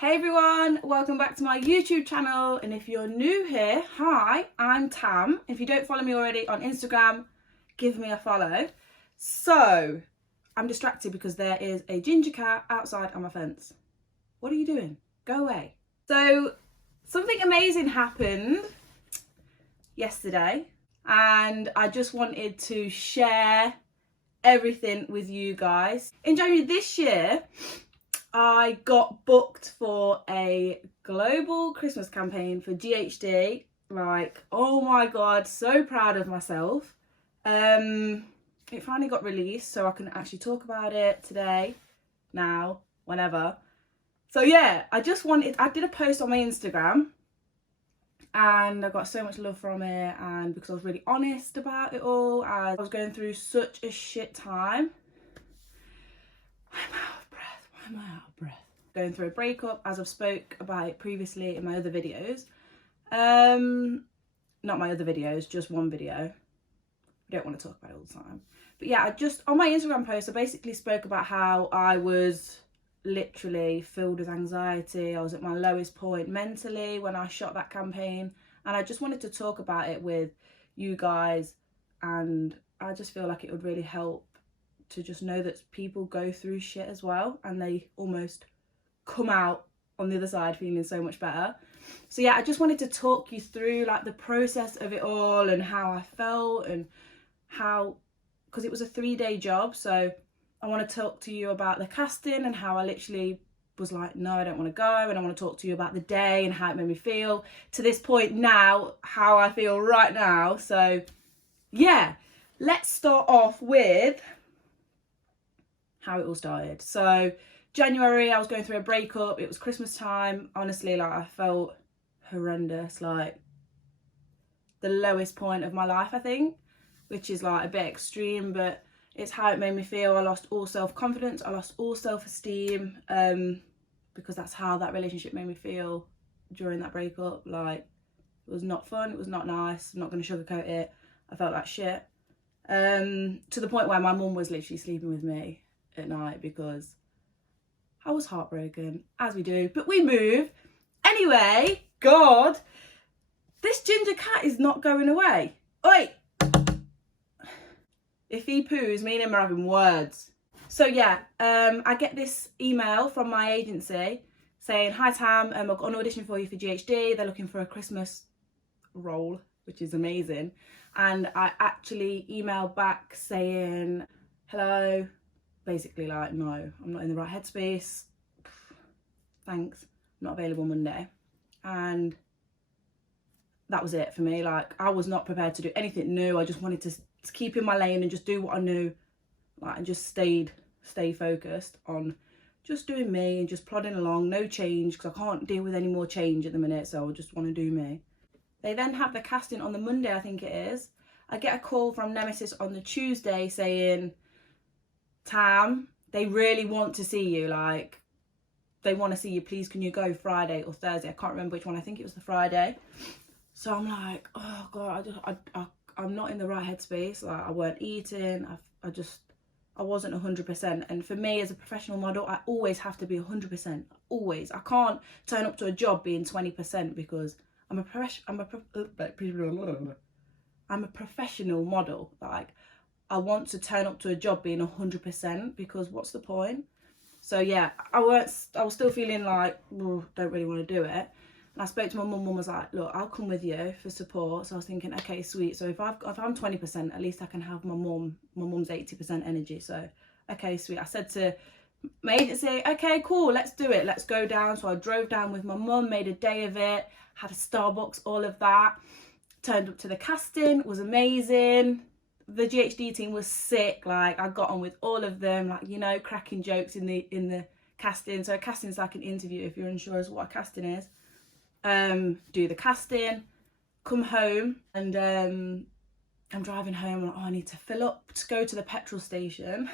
Hey everyone, welcome back to my YouTube channel, and if you're new here, hi, I'm Tam. If you don't follow me already on Instagram, give me a follow. So, I'm distracted because there is a ginger cat outside on my fence. What are you doing? Go away. So, something amazing happened yesterday, and I just wanted to share everything with you guys. In January this year, I got booked for a global Christmas campaign for GHD. Like, oh my God, so proud of myself. It finally got released, so I can actually talk about it today, now, whenever. So yeah, I did a post on my Instagram and I got so much love from it, and because I was really honest about it all, I was going through such a shit time. Am I out of breath? Going through a breakup, as I've spoke about it previously in my other videos. Not my other videos, just one video. I don't want to talk about it all the time. But yeah, on my Instagram post, I basically spoke about how I was literally filled with anxiety. I was at my lowest point mentally when I shot that campaign. And I just wanted to talk about it with you guys. And I just feel like it would really help to just know that people go through shit as well, and they almost come out on the other side feeling so much better. So yeah, I just wanted to talk you through like the process of it all and how I felt, and how, because it was a 3-day job, so I want to talk to you about the casting and how I literally was like, no, I don't want to go, and I want to talk to you about the day and how it made me feel to this point now, how I feel right now. So yeah, let's start off with how it all started. So January, I was going through a breakup. It was Christmas time. Honestly, like, I felt horrendous, like the lowest point of my life, I think, which is like a bit extreme, but it's how it made me feel. I lost all self-confidence. I lost all self-esteem, because that's how that relationship made me feel during that breakup. Like, it was not fun. It was not nice. I'm not going to sugarcoat it. I felt like shit. To the point where my mum was literally sleeping with me at night because I was heartbroken, as we do, but we move. Anyway, God, this ginger cat is not going away. Oi! If he poos, me and him are having words. So yeah, I get this email from my agency saying, hi Tam, I've got an audition for you for GHD. They're looking for a Christmas role, which is amazing. And I actually emailed back saying, hello, basically like, no, I'm not in the right headspace, thanks, not available Monday. And that was it for me. Like, I was not prepared to do anything new. I just wanted to keep in my lane and just do what I knew, like, and just stay focused on just doing me and just plodding along, no change, because I can't deal with any more change at the minute, so I just want to do me. They then have the casting on the Monday, I think it is. I get a call from Nemesis on the Tuesday saying, Tam, they really want to see you, like, they want to see you, please can you go Friday or Thursday? I can't remember which one, I think it was the Friday. So I'm like, oh God, I'm not in the right headspace. Like, I weren't eating, I wasn't 100%. And for me as a professional model, I always have to be 100%, always. I can't turn up to a job being 20% because I'm a professional model. Like, I want to turn up to a job being 100% because what's the point? So yeah, I was still feeling like, don't really want to do it. And I spoke to my mum. Mum was like, look, I'll come with you for support. So I was thinking, okay, sweet. So if I'm 20%, at least I can have my mum's 80% energy. So, okay, sweet. I said to my agency, okay, cool, let's do it. Let's go down. So I drove down with my mum, made a day of it, had a Starbucks, all of that. Turned up to the casting, was amazing. The GHD team was sick. Like, I got on with all of them, like, you know, cracking jokes in the casting. So a casting is like an interview if you're unsure as what a casting is. Do the casting, come home, and I'm driving home. I'm like, oh, I need to fill up to go to the petrol station.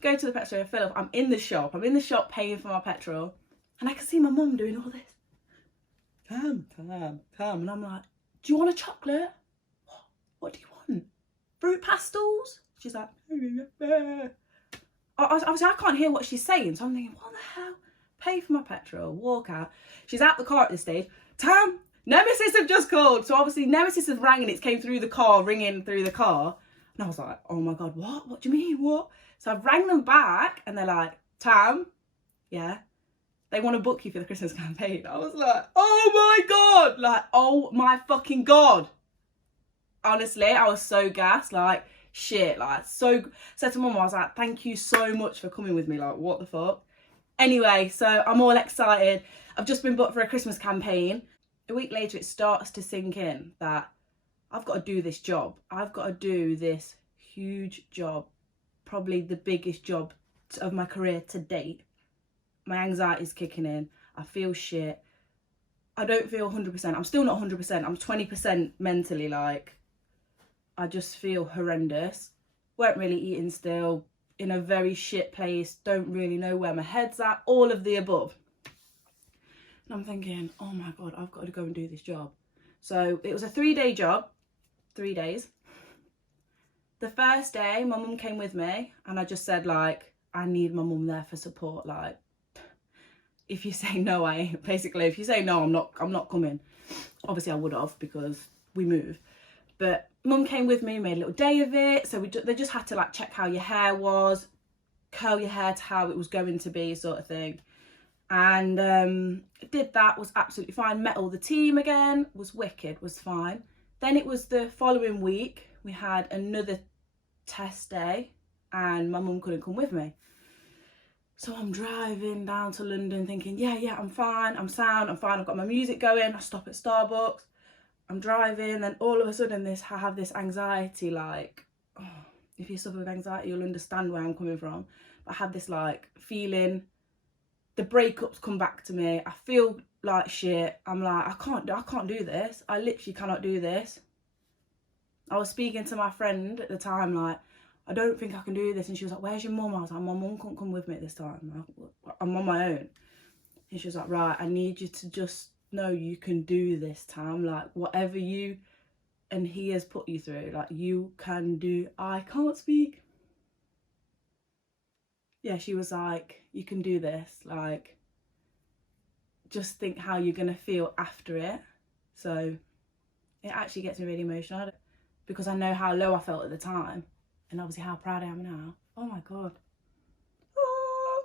Go to the petrol station, fill up. I'm in the shop paying for my petrol, and I can see my mum doing all this. Come. And I'm like, do you want a chocolate? What do you want? Fruit pastels? She's like, obviously I can't hear what she's saying, so I'm thinking, what the hell? pay for my petrol, walk out. She's at the car at this stage. Tam, Nemesis have just called. So obviously Nemesis has rang and it came through the car, ringing through the car. And I was like, oh my God, what? What do you mean, what? So I've rang them back and they're like, Tam, yeah, they want to book you for the Christmas campaign. I was like, oh my God, like, oh my fucking God. Honestly, I was so gassed, like, shit, like, so, said to mum, I was like, thank you so much for coming with me, like, what the fuck? Anyway, so I'm all excited. I've just been booked for a Christmas campaign. A week later, it starts to sink in that I've got to do this job. I've got to do this huge job, probably the biggest job of my career to date. My anxiety's kicking in. I feel shit. I don't feel 100%. I'm still not 100%. I'm 20% mentally, like, I just feel horrendous. Weren't really eating still. In a very shit place. Don't really know where my head's at. All of the above. And I'm thinking, oh my God, I've got to go and do this job. So it was a 3-day job. 3 days. The first day, my mum came with me. And I just said, like, I need my mum there for support. Like, if you say no, I ain't. Basically, if you say no, I'm not coming. Obviously, I would have because we moved. But mum came with me, made a little day of it. So they just had to like check how your hair was, curl your hair to how it was going to be, sort of thing. And did that, was absolutely fine. Met all the team again, was wicked, was fine. Then it was the following week, we had another test day and my mum couldn't come with me. So I'm driving down to London thinking, yeah, I'm fine, I'm sound, I'm fine. I've got my music going, I stop at Starbucks. I'm driving, then all of a sudden I have this anxiety, like, oh, if you suffer with anxiety, you'll understand where I'm coming from. But I had this like feeling, the breakups come back to me. I feel like shit. I'm like, I can't do this. I literally cannot do this. I was speaking to my friend at the time, like, I don't think I can do this. And she was like, where's your mum? I was like, my mum can't come with me this time. I'm on my own. And she was like, right, I need you to just know you can do this, Tam. Like, whatever you and he has put you through, like, you can do. I can't speak. Yeah, she was like, you can do this. Like, just think how you're going to feel after it. So it actually gets me really emotional because I know how low I felt at the time and obviously how proud I am now. Oh my God. Oh.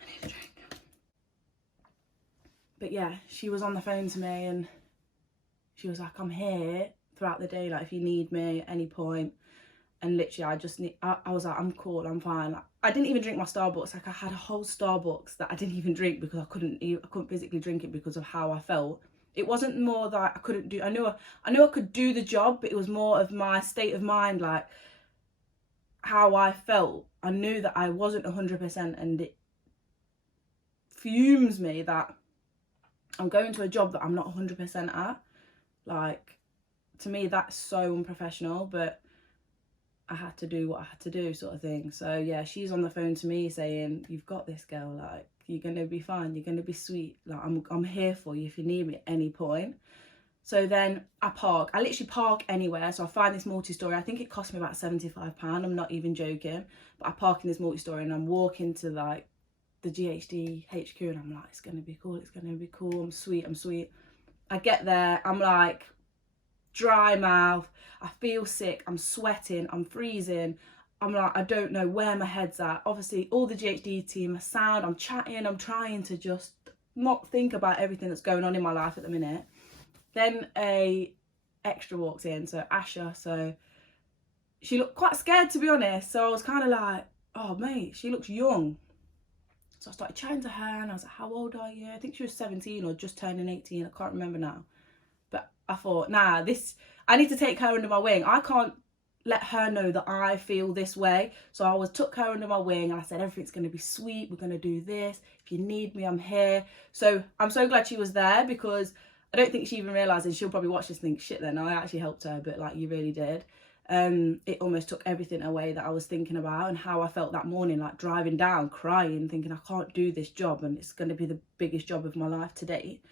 I need a drink. But yeah, she was on the phone to me and she was like, I'm here throughout the day, like if you need me at any point. And literally I was like, I'm cool, I'm fine. Like, I didn't even drink my Starbucks. Like I had a whole Starbucks that I didn't even drink because I couldn't physically drink it because of how I felt. It wasn't more that I couldn't do, I knew I could do the job, but it was more of my state of mind, like how I felt. I knew that I wasn't 100% and it fumes me that I'm going to a job that I'm not 100% at. Like, to me, that's so unprofessional, but I had to do what I had to do, sort of thing. So yeah, she's on the phone to me saying, you've got this, girl, like, you're going to be fine, you're going to be sweet, like, I'm here for you if you need me at any point. So then I literally park anywhere. So I find this multi-story. I think it cost me about £75, I'm not even joking. But I park in this multi-story and I'm walking to like the GHD HQ and I'm like, it's going to be cool, it's going to be cool, I'm sweet. I get there, I'm like dry mouth, I feel sick, I'm sweating, I'm freezing. I'm like, I don't know where my head's at. Obviously, all the GHD team are sound, I'm chatting, I'm trying to just not think about everything that's going on in my life at the minute. Then a extra walks in, so Asha, so she looked quite scared, to be honest. So I was kind of like, oh mate, she looks young. So I started chatting to her and I was like, how old are you? I think she was 17 or just turning 18, I can't remember now. But I thought, nah, I need to take her under my wing. I can't let her know that I feel this way. So I took her under my wing and I said, everything's going to be sweet, we're going to do this, if you need me, I'm here. So I'm so glad she was there because I don't think she even realises, she'll probably watch this and think, shit then, I actually helped her, but like, you really did. It almost took everything away that I was thinking about and how I felt that morning, like driving down, crying, thinking I can't do this job and it's going to be the biggest job of my life to date.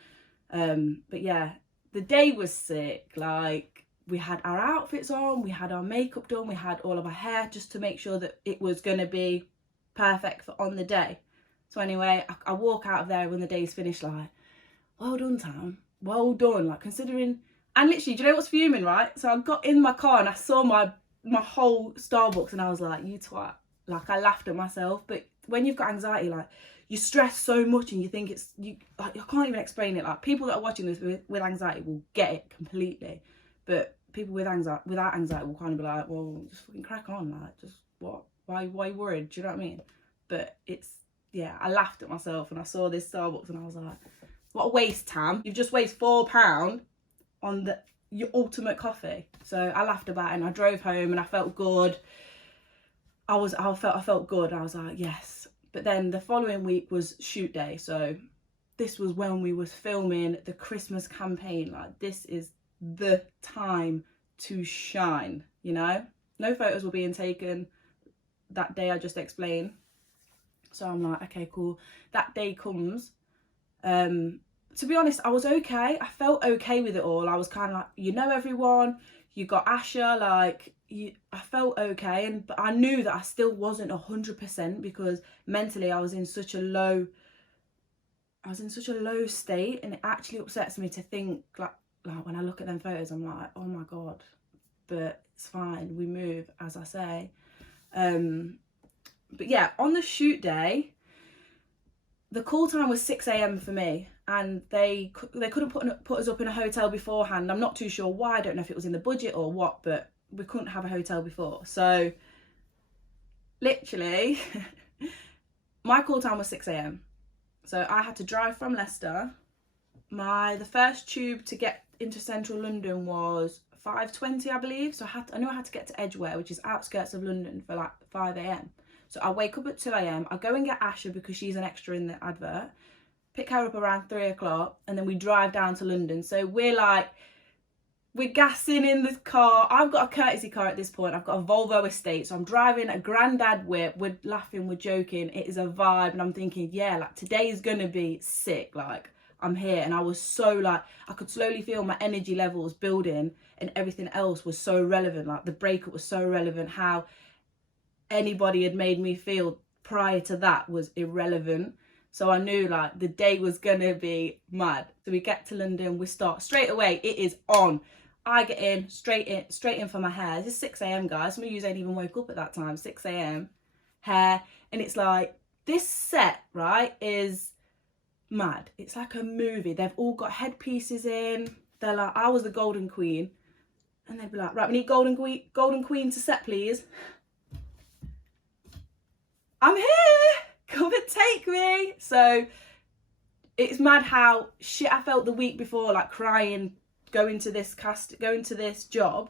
But yeah, the day was sick. Like, we had our outfits on, we had our makeup done, we had all of our hair just to make sure that it was going to be perfect for on the day. So anyway, I walk out of there when the day's finished, like, well done, Tam. Well done. Like, considering, and literally, do you know what's fuming, right? So I got in my car and I saw my whole Starbucks and I was like, you twat. Like, I laughed at myself. But when you've got anxiety, like, you stress so much and you think it's, you like, I can't even explain it. Like, people that are watching this with anxiety will get it completely. But people with anxiety, without anxiety will kind of be like, well, just fucking crack on. Like, just what? Why are you worried? Do you know what I mean? But it's, yeah, I laughed at myself and I saw this Starbucks and I was like, what a waste, Tam. You've just wasted £4 on your ultimate coffee. So I laughed about it and I drove home and I felt good. I felt good. I was like, yes. But then the following week was shoot day. So this was when we was filming the Christmas campaign. Like, this is the time to shine, you know? No photos were being taken that day I just explained. So I'm like, okay, cool. That day comes. To be honest, I was okay. I felt okay with it all. I was kind of like, you know, everyone, you got Asher, like, I felt okay. But I knew that I still wasn't 100% because mentally I was in such a low state, and it actually upsets me to think like when I look at them photos, I'm like, oh my God, but it's fine. We move, as I say. But yeah, on the shoot day, the call time was 6 a.m. for me, and they couldn't put us up in a hotel beforehand. I'm not too sure why. I don't know if it was in the budget or what, but we couldn't have a hotel before. So literally, my call time was 6 a.m. So I had to drive from Leicester. The first tube to get into central London was 5:20, I believe. So I knew I had to get to Edgware, which is outskirts of London, for like 5 a.m. So I wake up at 2 a.m. I go and get Asher because she's an extra in the advert. Pick her up around 3 o'clock and then we drive down to London. So we're gassing in the car. I've got a courtesy car at this point. I've got a Volvo Estate. So I'm driving a granddad whip. We're laughing, we're joking. It is a vibe. And I'm thinking, yeah, like, today is going to be sick. Like, I'm here. And I was so like, I could slowly feel my energy levels building and everything else was so relevant. Like, the breakup was so relevant. How anybody had made me feel prior to that was irrelevant. So I knew like the day was gonna be mad. So we get to London, we start straight away. It is on. I get in straight in for my hair. It's 6 a.m. guys. Some of you ain't even woke up at that time. 6 a.m. hair, and it's like, this set, right, is mad. It's like a movie. They've all got headpieces in. They're like, I was the golden queen, and they'd be like, right, we need golden queen to set, please. I'm here, come and take me. So it's mad how shit I felt the week before, like crying, going to this job,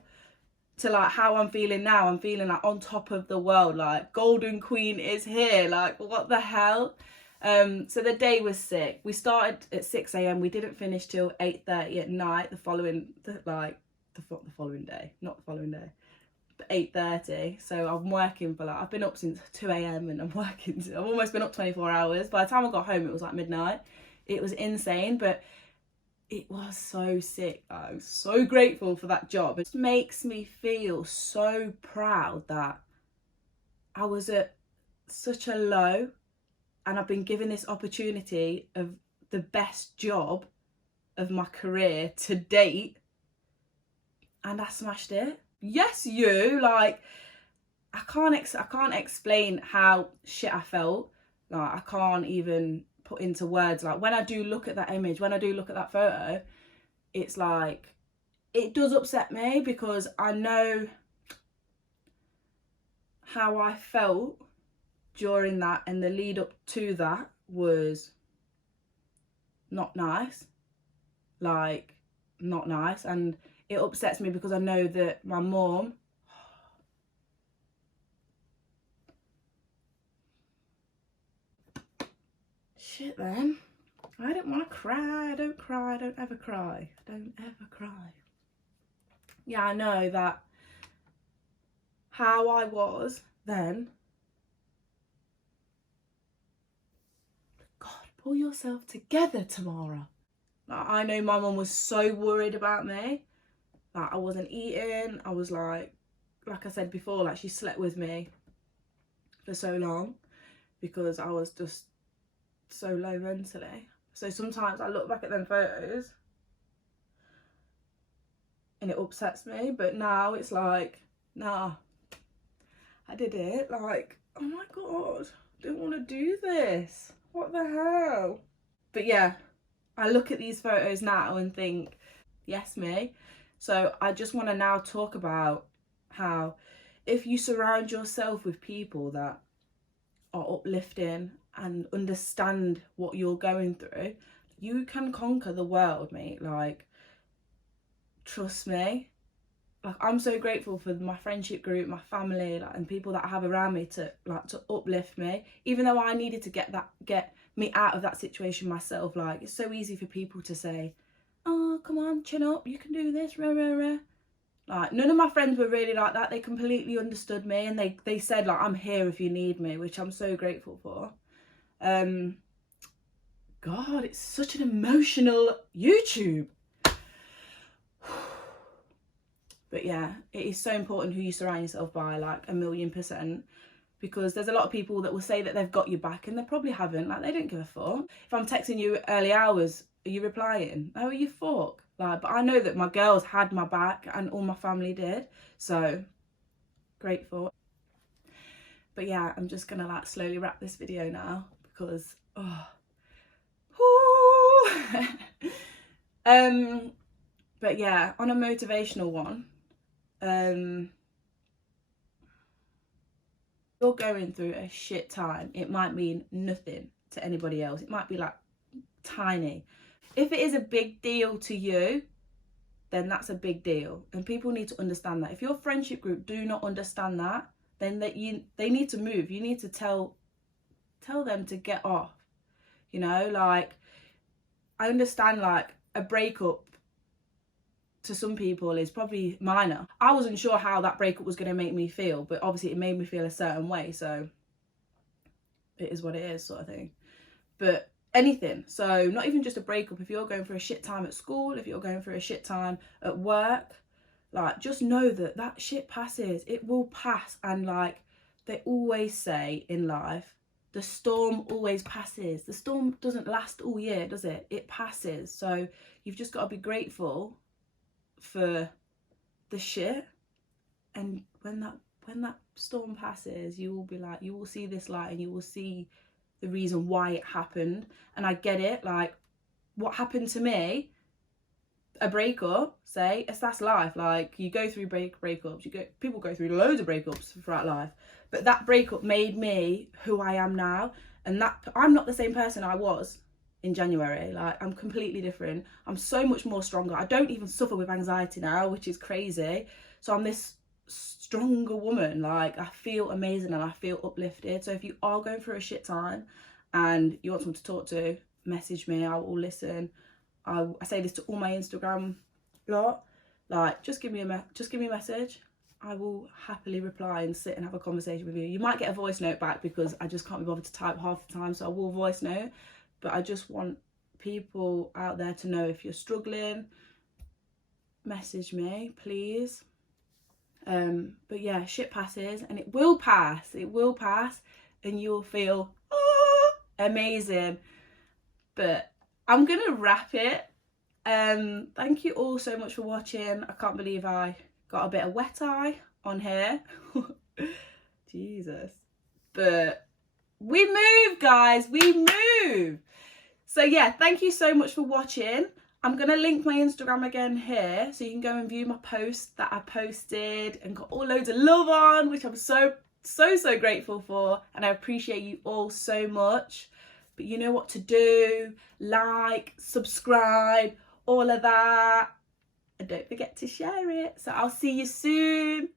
to like how I'm feeling now. I'm feeling like on top of the world, like golden queen is here, like what the hell. So the day was sick. We started at 6 a.m. We didn't finish till 8:30 at night the following day, not the following day. 8:30. So I'm working for like, I've been up since 2 a.m. and I've almost been up 24 hours. By the time I got home, it was like midnight. It was insane, but it was so sick. I'm so grateful for that job. It makes me feel so proud that I was at such a low and I've been given this opportunity of the best job of my career to date, and I smashed it. Yes, like, I can't explain how shit I felt. Like, I can't even put into words. Like, when I do look at that image, when I do look at that photo, it's like, it does upset me because I know how I felt during that, and the lead up to that was not nice. Like, not nice. And it upsets me because I know that my mum, shit then, I don't want to cry. I don't cry. I don't ever cry. I don't ever cry. Yeah, I know that how I was then. God, pull yourself together, Tamara. Like, I know my mum was so worried about me. Like, I wasn't eating. I was like I said before, like, she slept with me for so long because I was just so low mentally. So sometimes I look back at them photos and it upsets me, but now it's like, nah, I did it. Like, oh my God, I don't want to do this. What the hell? But yeah, I look at these photos now and think, yes, me. So I just want to now talk about how if you surround yourself with people that are uplifting and understand what you're going through, you can conquer the world, mate. Like, trust me. Like, I'm so grateful for my friendship group, my family, like, and people that I have around me to uplift me. Even though I needed to get me out of that situation myself. Like, it's so easy for people to say, oh, come on, chin up, you can do this, rah, rah, rah. Like, none of my friends were really like that. They completely understood me, and they said, like, I'm here if you need me, which I'm so grateful for. God, it's such an emotional YouTube. But yeah, it is so important who you surround yourself by, like 1,000,000%. Because there's a lot of people that will say that they've got your back and they probably haven't. Like, they don't give a fuck. If I'm texting you early hours, are you replying? Oh, you fuck. Like, but I know that my girls had my back and all my family did. So, grateful. But yeah, I'm just gonna like slowly wrap this video now because, but yeah, on a motivational one, you're going through a shit time. It might mean nothing to anybody else. It might be like tiny. If it is a big deal to you, then that's a big deal. And people need to understand that. If your friendship group do not understand that, then they need to move. You need to tell them to get off. You know, like, I understand like a breakup to some people is probably minor. I wasn't sure how that breakup was going to make me feel, but obviously it made me feel a certain way, so it is what it is, sort of thing. But anything, so not even just a breakup, if you're going through a shit time at school, if you're going through a shit time at work, like, just know that that shit passes. It will pass. And like they always say in life, the storm always passes. The storm doesn't last all year, does it? It passes. So you've just got to be grateful for the shit, and when that storm passes, you will be like, you will see this light and you will see the reason why it happened. And I get it. Like, what happened to me, a breakup, say, that's life. Like, you go through breakups, people go through loads of breakups throughout life, but that breakup made me who I am now. And that I'm not the same person I was in January. Like, I'm completely different. I'm so much more stronger. I don't even suffer with anxiety now, which is crazy. So I'm this stronger woman. Like, I feel amazing and I feel uplifted. So if you are going through a shit time and you want someone to talk to, message me. I will listen. I say this to all my Instagram lot. Like, just give me a message. I will happily reply and sit and have a conversation with you. You might get a voice note back because I just can't be bothered to type half the time, so I will voice note. But I just want people out there to know, if you're struggling, message me, please. But yeah, shit passes, and it will pass. It will pass, and you'll feel amazing. But I'm gonna wrap it. Thank you all so much for watching. I can't believe I got a bit of wet eye on here. Jesus. But we move, guys, we move. So yeah, thank you so much for watching. I'm gonna link my Instagram again here, so you can go and view my post that I posted and got all loads of love on, which I'm so grateful for, and I appreciate you all so much. But you know what to do: like, subscribe, all of that, and don't forget to share it. So I'll see you soon.